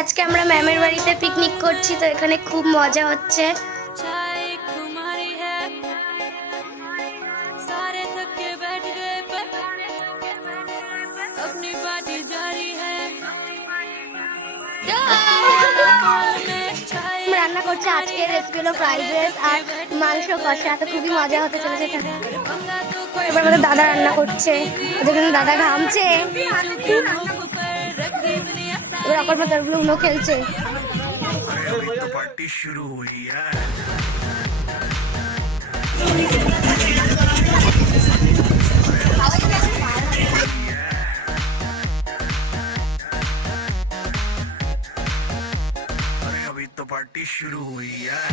আজকে আমরা ম্যামের বাড়িতে পিকনিক করছি, তো এখানে খুব মজা হচ্ছে। রান্না করছে আজকের রেসিপি হলো ফ্রাইড রাইস আর মাংস কষা, তো খুবই মজা হতে চলেছে। এবার আমাদের দাদা রান্না করছে, ওদের দাদা ঘামছে, এবার অকর মতো উনো খেলছে। पार्टी शुरू हुई है। अरे अभी तो पार्टी शुरू हुई है।